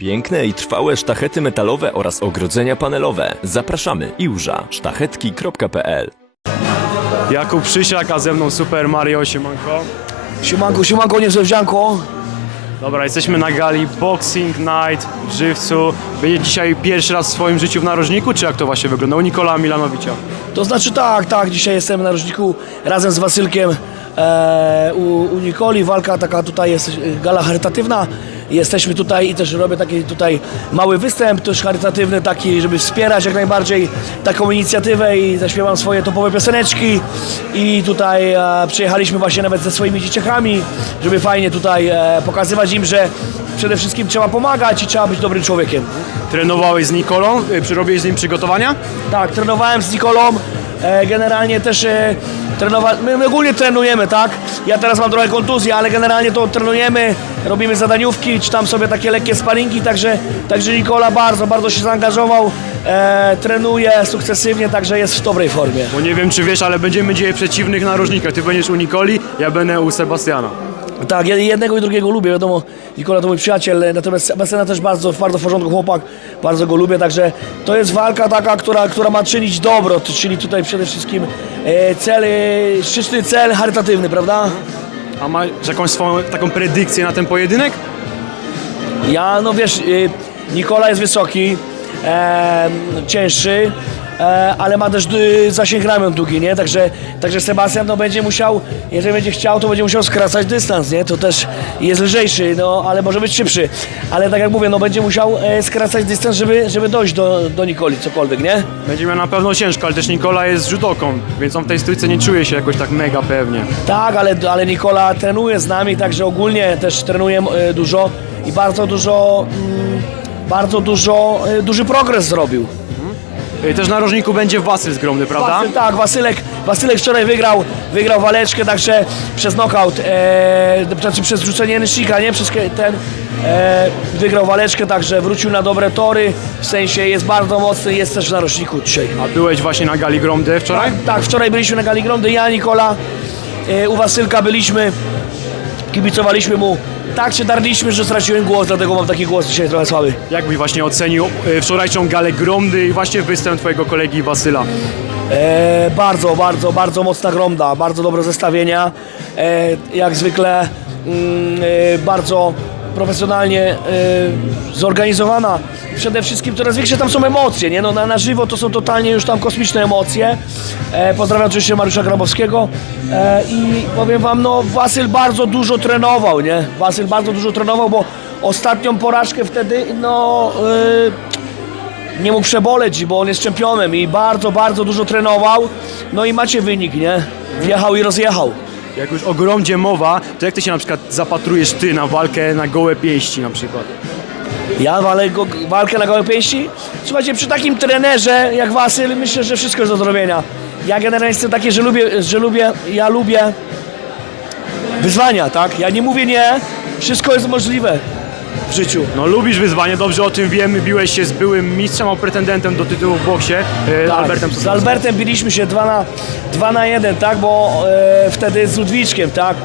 Piękne i trwałe sztachety metalowe oraz ogrodzenia panelowe. Zapraszamy iłża sztachetki.pl Jakub Przysiak, a ze mną Super Mario Siemanko. Siemanko, siemanko, nie wzianko. Dobra, jesteśmy na gali Boxing Night w Żywcu. Będzie dzisiaj pierwszy raz w swoim życiu w narożniku, czy jak to właśnie wygląda? U Nikola Milanowicza. To znaczy tak, tak, dzisiaj jestem na rożniku razem z Wasylkiem e, u, u Nikoli. Walka taka tutaj jest gala charytatywna. Jesteśmy tutaj i też robię taki tutaj mały występ, też charytatywny taki, żeby wspierać jak najbardziej taką inicjatywę i zaśpiewam swoje topowe pioseneczki i tutaj e, przyjechaliśmy właśnie nawet ze swoimi dzieciakami, żeby fajnie tutaj e, pokazywać im, że przede wszystkim trzeba pomagać i trzeba być dobrym człowiekiem. Trenowałeś z Nikolą, y, robiłeś z nim przygotowania? Tak, trenowałem z Nikolą. E, generalnie też e, trenowa- my, my ogólnie trenujemy, tak? Ja teraz mam trochę kontuzji, ale generalnie to trenujemy, robimy zadaniówki, czy tam sobie takie lekkie sparingi, także, także Nikola bardzo, bardzo się zaangażował, e, trenuje sukcesywnie, także jest w dobrej formie. Bo nie wiem, czy wiesz, ale będziemy dzisiaj przeciwnych narożnikach. Ty będziesz u Nikoli, ja będę u Sebastiana. Tak, ja jednego i drugiego lubię, wiadomo, Nikola to mój przyjaciel, natomiast Sebastiana też bardzo, bardzo w porządku chłopak, bardzo go lubię, także to jest walka taka, która, która ma czynić dobro, czyli tutaj przede wszystkim e, cel, e, szczytny cel charytatywny, prawda? A masz jakąś swoją taką predykcję na ten pojedynek? Ja, no wiesz, y, Nikola jest wysoki, e, cięższy, e, ale ma też y, zasięg ramion długi, nie? Także, także Sebastian no, będzie musiał, jeżeli będzie chciał, to będzie musiał skracać dystans, nie? To też jest lżejszy, no, ale może być szybszy. Ale tak jak mówię, no, będzie musiał e, skracać dystans, żeby, żeby dojść do, do Nikoli, cokolwiek, nie? Będzie miał na pewno ciężko, ale też Nikola jest judoką, więc on w tej stójce nie czuje się jakoś tak mega pewnie. Tak, ale, ale Nikola trenuje z nami, także ogólnie też trenuje e, dużo i bardzo dużo, mm, bardzo dużo, e, duży progres zrobił. Y, Też na narożniku będzie Wasyl zgromny, prawda? Wasyl, tak, Wasylek, Wasylek wczoraj wygrał, wygrał waleczkę, także przez knockout, e, znaczy przez rzucenie nyszika, nie przez ten, e, wygrał waleczkę, także wrócił na dobre tory, w sensie jest bardzo mocny, jest też w narożniku dzisiaj. A byłeś właśnie na gali Gromdy wczoraj? Tak, wczoraj byliśmy na Gali Grondy, ja, Nikola, e, u Wasylka byliśmy, kibicowaliśmy mu, tak się darliśmy, że straciłem głos, dlatego mam taki głos dzisiaj trochę słaby. Jak byś właśnie ocenił y, wczorajszą galę Gromdy i właśnie występ twojego kolegi Wasyla? E, bardzo, bardzo, bardzo mocna gromda, bardzo dobre zestawienia. E, jak zwykle mm, e, bardzo profesjonalnie e, zorganizowana. Przede wszystkim coraz większe tam są emocje, nie? No, na, na żywo to są totalnie już tam kosmiczne emocje. E, pozdrawiam oczywiście Mariusza Grabowskiego e, i powiem wam, no Wasyl bardzo dużo trenował, nie? Wasyl bardzo dużo trenował, bo ostatnią porażkę wtedy, no... E, nie mógł przeboleć, bo on jest czempionem i bardzo, bardzo dużo trenował. No i macie wynik, nie? Wjechał i rozjechał. Jak już o Gromdzie mowa, to jak ty się na przykład zapatrujesz ty na walkę na gołe pięści na przykład? Ja walę go, walkę na gołe pięści. Słuchajcie, przy takim trenerze jak Wasyl, myślę, że wszystko jest do zrobienia. Ja generalnie jestem taki, że lubię, że lubię, ja lubię wyzwania, tak? Ja nie mówię nie, wszystko jest możliwe w życiu. No lubisz wyzwanie, dobrze o tym wiemy, biłeś się z byłym mistrzem, a pretendentem do tytułu w boksie, e, Tak, Albertem z Sosnowskim. Albertem biliśmy się 2 na, 2 na 1, tak? Bo e, wtedy z Ludwiczkiem, tak?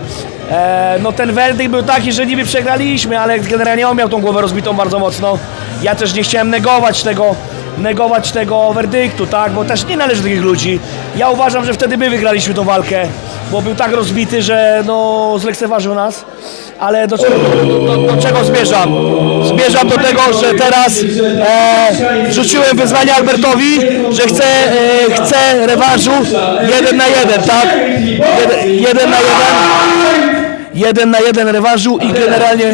E, no ten werdykt był taki, że niby przegraliśmy, ale generalnie on miał tą głowę rozbitą bardzo mocno. Ja też nie chciałem negować tego, negować tego werdyktu, tak? Bo też nie należy do takich ludzi. Ja uważam, że wtedy my wygraliśmy tą walkę, bo był tak rozbity, że no zlekceważył nas. Ale do czego, do, do, czego zmierzam? Zmierzam do tego, że teraz e, rzuciłem wyzwanie Albertowi, że chcę, e, chcę rewanżu jeden na jeden, tak? Jeden, jeden na jeden. Jeden na jeden rewanżu i generalnie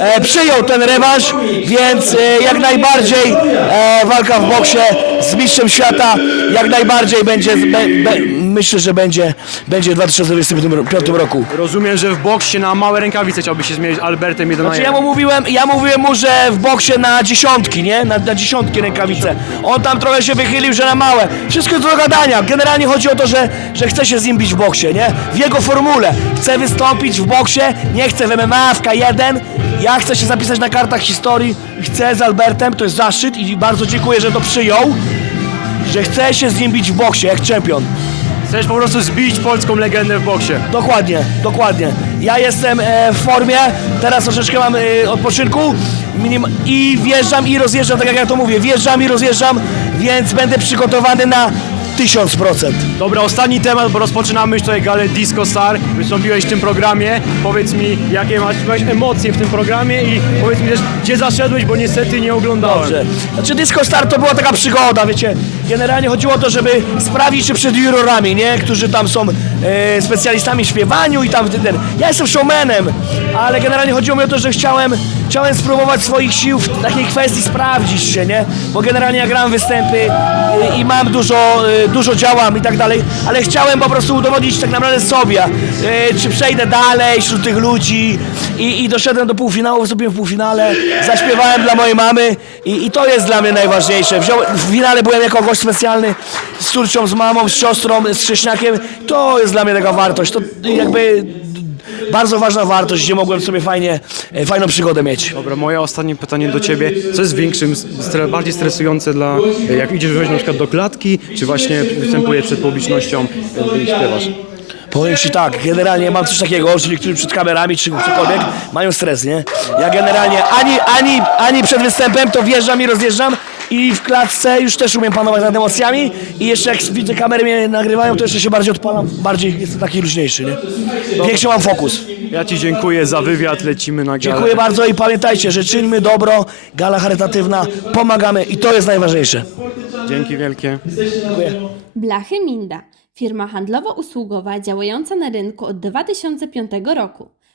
e, przyjął ten rewanż, więc e, jak najbardziej e, walka w boksie z mistrzem świata jak najbardziej będzie, be, be, myślę, że będzie, będzie w 2025 roku. Rozumiem, że w boksie na małe rękawice chciałby się zmierzyć z Albertem 1 na Znaczy ja 1. mu mówiłem, ja mówiłem mu, że w boksie na dziesiątki, nie? Na, na dziesiątki rękawice. On tam trochę się wychylił, że na małe. Wszystko do gadania. Generalnie chodzi o to, że, że chce się z nim bić w boksie, nie? W jego formule. Chce wystąpić w boksie, nie chce w MMA, w K1. Ja chcę się zapisać na kartach historii. Chcę z Albertem, to jest zaszczyt i bardzo dziękuję, że to przyjął. Że chce się z nim bić w boksie, jak czempion. Chcesz po prostu zbić polską legendę w boksie. Dokładnie, dokładnie. Ja jestem e, w formie, teraz troszeczkę mam e, odpoczynku. Minim I wjeżdżam i rozjeżdżam, tak jak ja to mówię, wjeżdżam i rozjeżdżam, więc będę przygotowany na 1000%. Dobra, ostatni temat, bo rozpoczynamy już tutaj galę Disco Star. Wystąpiłeś w tym programie. Powiedz mi, jakie masz, masz emocje w tym programie i powiedz mi też, gdzie zaszedłeś, bo niestety nie oglądałem. Dobrze. Znaczy Disco Star to była taka przygoda, wiecie. Generalnie chodziło o to, żeby sprawdzić, czy przed jurorami, nie? Którzy tam są e, specjalistami w śpiewaniu i tam ten. Ja jestem showmanem, ale generalnie chodziło mi o to, że chciałem, chciałem spróbować swoich sił w takiej kwestii sprawdzić się, nie? Bo generalnie ja gram występy i mam dużo, e, dużo działam i tak dalej, ale chciałem po prostu udowodnić tak naprawdę sobie, e, czy przejdę dalej wśród tych ludzi i, i doszedłem do półfinału, wystąpiłem w półfinale, zaśpiewałem dla mojej mamy i, i to jest dla mnie najważniejsze. Wziął, w finale byłem jako gość specjalny z córcią, z mamą, z siostrą, z chrześniakiem. To jest dla mnie taka wartość. To jakby bardzo ważna wartość, gdzie mogłem sobie fajnie, e, fajną przygodę mieć. Dobra, moje ostatnie pytanie do ciebie. Co jest większym, stre, bardziej stresujące dla, jak idziesz wejść na przykład do klatki, czy właśnie występujesz przed publicznością e, i śpiewasz? Powiem Ci tak, generalnie mam coś takiego, że niektórzy przed kamerami czy cokolwiek mają stres, nie? Ja generalnie ani, ani, ani przed występem to wjeżdżam i rozjeżdżam i w klatce już też umiem panować nad emocjami i jeszcze jak widzę kamery mnie nagrywają, to jeszcze się bardziej odpalam, bardziej jestem taki luźniejszy, nie? Większy mam fokus. Ja ci dziękuję za wywiad, lecimy na galę. Dziękuję bardzo i pamiętajcie, że czyńmy dobro, gala charytatywna, pomagamy i to jest najważniejsze. Dzięki wielkie. Dziękuję. Blachy Minda, firma handlowo-usługowa działająca na rynku od 2005 roku.